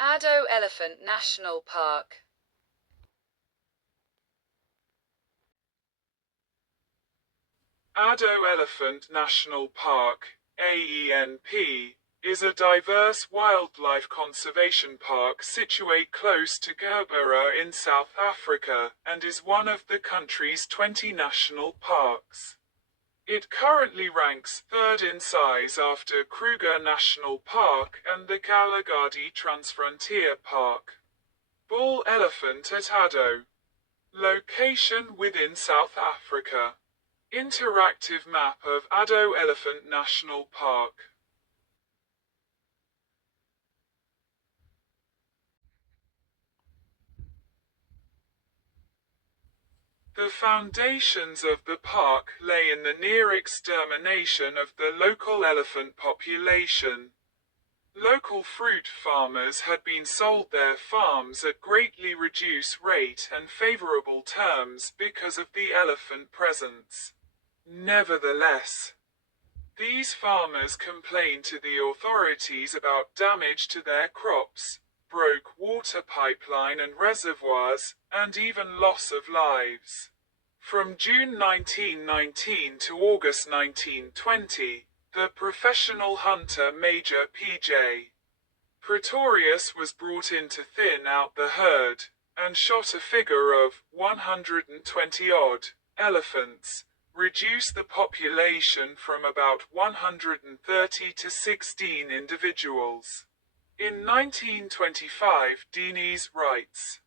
Addo Elephant National Park. Addo Elephant National Park, AENP, is a diverse wildlife conservation park situate close to Gerbera in South Africa, and is one of the country's 20 national parks. It currently ranks third in size after Kruger National Park and the Kalahari Transfrontier Park. Bull Elephant at Addo. Location within South Africa. Interactive map of Addo Elephant National Park. The foundations of the park lay in the near extermination of the local elephant population. Local fruit farmers had been sold their farms at greatly reduced rate and favorable terms because of the elephant presence. Nevertheless, these farmers complained to the authorities about damage to their crops, broke water pipeline and reservoirs, and even loss of lives. From June 1919 to August 1920, the professional hunter Major P.J. Pretorius was brought in to thin out the herd, and shot a figure of 120-odd elephants, reduce the population from about 130 to 16 individuals. In 1925, Diniz writes,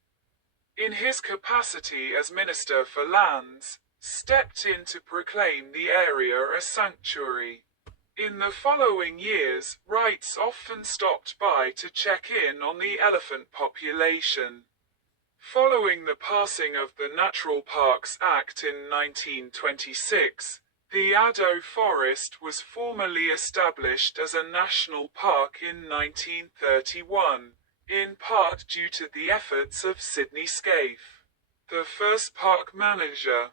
in his capacity as Minister for Lands, stepped in to proclaim the area a sanctuary. In the following years, Wrights often stopped by to check in on the elephant population. Following the passing of the Natural Parks Act in 1926, the Addo Forest was formally established as a national park in 1931, in part due to the efforts of Sidney Scaife. The first park manager,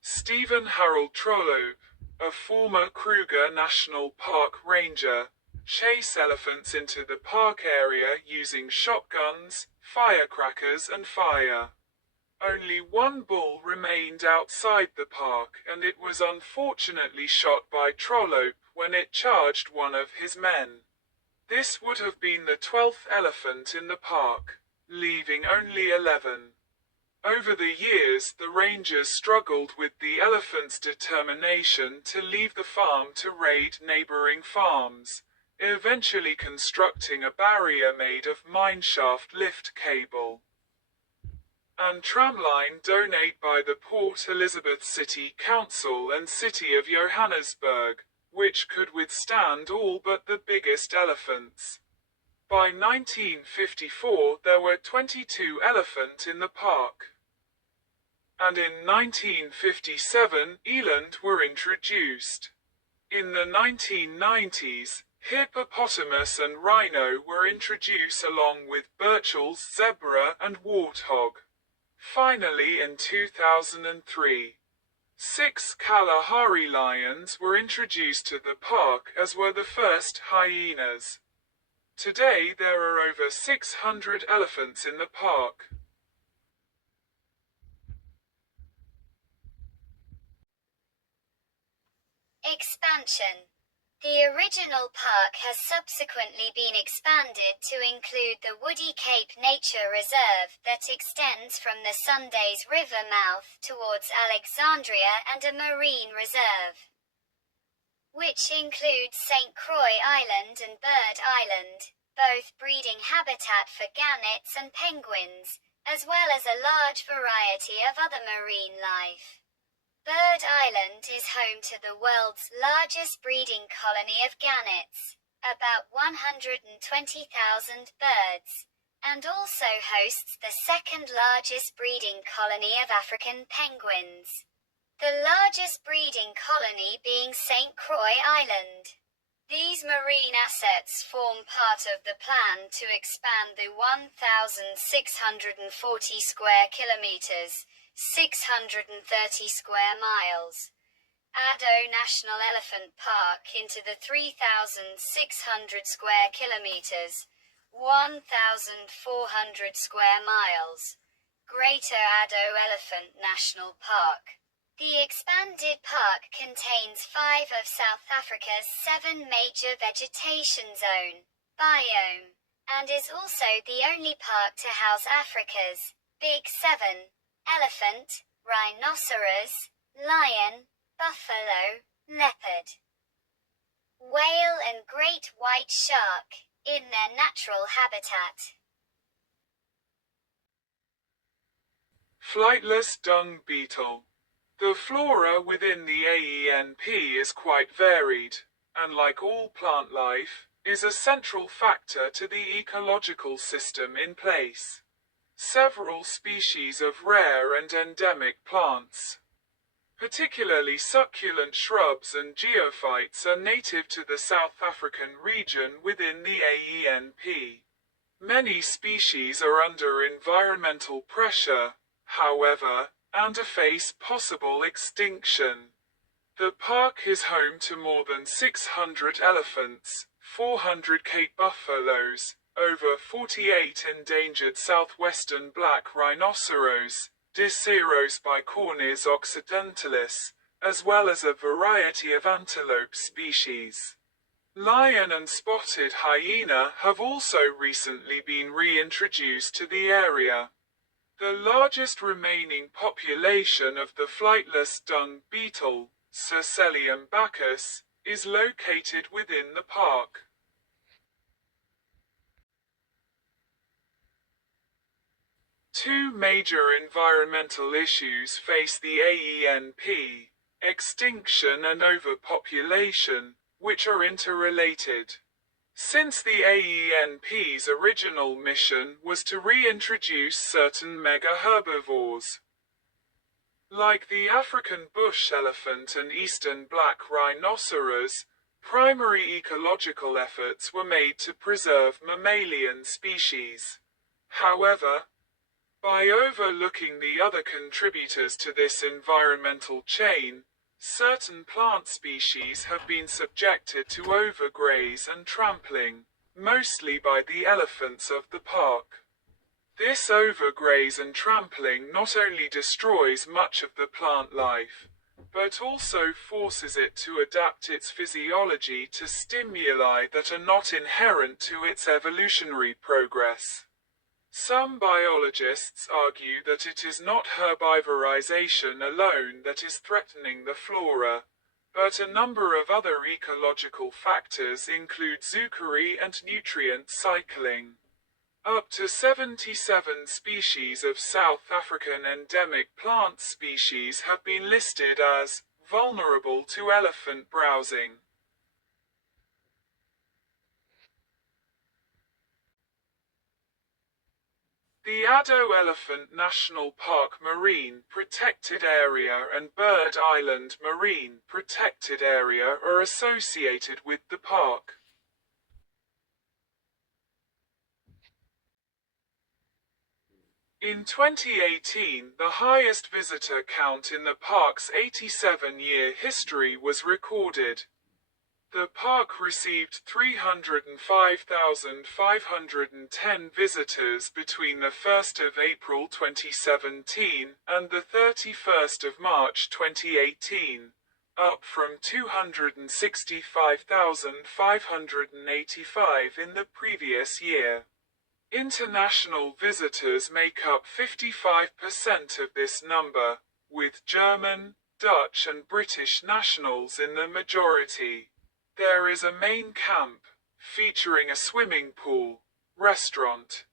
Stephen Harold Trollope, a former Kruger National Park ranger, chase elephants into the park area using shotguns, firecrackers and fire. Only one bull remained outside the park, and it was unfortunately shot by Trollope when it charged one of his men. This would have been the 12th elephant in the park, leaving only 11. Over the years, the rangers struggled with the elephant's determination to leave the farm to raid neighboring farms, eventually constructing a barrier made of mineshaft lift cable and tramline donate by the Port Elizabeth City Council and City of Johannesburg, which could withstand all but the biggest elephants. By 1954 there were 22 elephant in the park. And in 1957 eland were introduced. In the 1990s, hippopotamus and rhino were introduced along with burchell's zebra and warthog. Finally in 2003, 6 Kalahari lions were introduced to the park, as were the first hyenas. Today there are over 600 elephants in the park. Expansion. The original park has subsequently been expanded to include the Woody Cape Nature Reserve that extends from the Sundays River mouth towards Alexandria, and a marine reserve, which includes St. Croix Island and Bird Island, both breeding habitat for gannets and penguins, as well as a large variety of other marine life. Bird Island is home to the world's largest breeding colony of gannets, about 120,000 birds, and also hosts the second largest breeding colony of African penguins, the largest breeding colony being St. Croix Island. These marine assets form part of the plan to expand the 1,640 square kilometers, 630 square miles, Addo National Elephant Park into the 3,600 square kilometers, 1,400 square miles. Greater Addo Elephant National Park. The expanded park contains 5 of South Africa's 7 major vegetation zone biome, and is also the only park to house Africa's Big 7 elephant, rhinoceros, lion, buffalo, leopard, whale and great white shark in their natural habitat. Flightless dung beetle. The flora within the AENP is quite varied, and like all plant life, is a central factor to the ecological system in place. Several species of rare and endemic plants, particularly succulent shrubs and geophytes, are native to the South African region within the AENP. Many species are under environmental pressure, however, and face possible extinction. The park is home to more than 600 elephants, 400 Cape buffaloes, over 48 endangered southwestern black rhinoceros, Diceros bicornis occidentalis, as well as a variety of antelope species. Lion and spotted hyena have also recently been reintroduced to the area. The largest remaining population of the flightless dung beetle, Cercelium bacchus, is located within the park. Two major environmental issues face the AENP: extinction and overpopulation, which are interrelated. Since the AENP's original mission was to reintroduce certain mega-herbivores, like the African bush elephant and eastern black rhinoceros, primary ecological efforts were made to preserve mammalian species. However, by overlooking the other contributors to this environmental chain, certain plant species have been subjected to overgraze and trampling, mostly by the elephants of the park. This overgraze and trampling not only destroys much of the plant life, but also forces it to adapt its physiology to stimuli that are not inherent to its evolutionary progress. Some biologists argue that it is not herbivorization alone that is threatening the flora, but a number of other ecological factors include zoochory and nutrient cycling. Up to 77 species of South African endemic plant species have been listed as vulnerable to elephant browsing. The Addo Elephant National Park Marine Protected Area and Bird Island Marine Protected Area are associated with the park. In 2018, the highest visitor count in the park's 87-year history was recorded. The park received 305,510 visitors between the 1st of April 2017 and the 31st of March 2018, up from 265,585 in the previous year. International visitors make up 55% of this number, with German, Dutch and British nationals in the majority. There is a main camp, featuring a swimming pool, restaurant,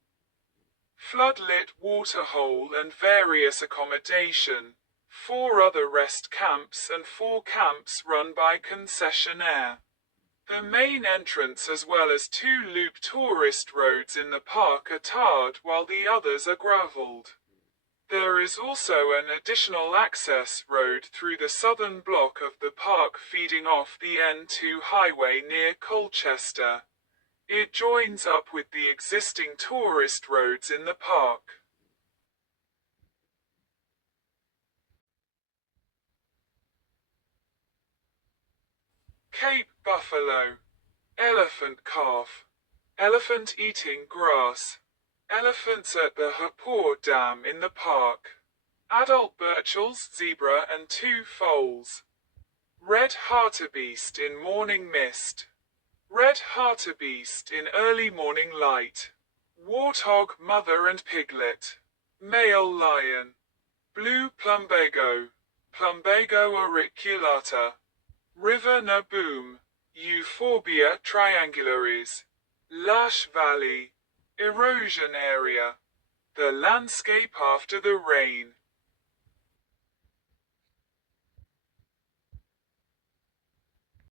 floodlit waterhole and various accommodation, 4 other rest camps and 4 camps run by concessionaire. The main entrance as well as 2 loop tourist roads in the park are tarred while the others are gravelled. There is also an additional access road through the southern block of the park feeding off the N2 highway near Colchester. It joins up with the existing tourist roads in the park. Cape buffalo, elephant calf. Elephant eating grass. Elephants at the Hapur Dam in the park. Adult burchels, zebra and 2 foals. Red hartebeest in morning mist. Red hartebeest in early morning light. Warthog, mother and piglet. Male lion. Blue plumbago. Plumbago auriculata. River Naboom. Euphorbia triangularis. Lush valley. Erosion area. The landscape after the rain.